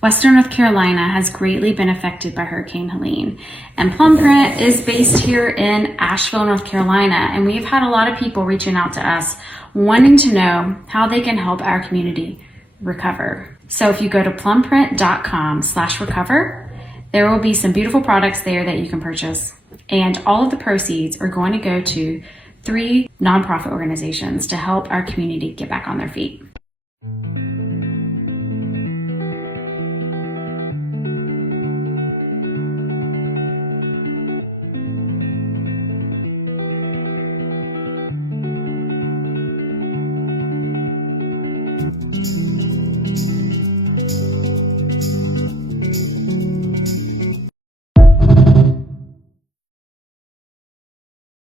Western North Carolina has greatly been affected by Hurricane Helene, and Plum Print is based here in Asheville, North Carolina, and we've had a lot of people reaching out to us wanting to know how they can help our community recover. So if you go to plumprint.com/recover, there will be some beautiful products there that you can purchase, and all of the proceeds are going to go to 3 nonprofit organizations to help our community get back on their feet.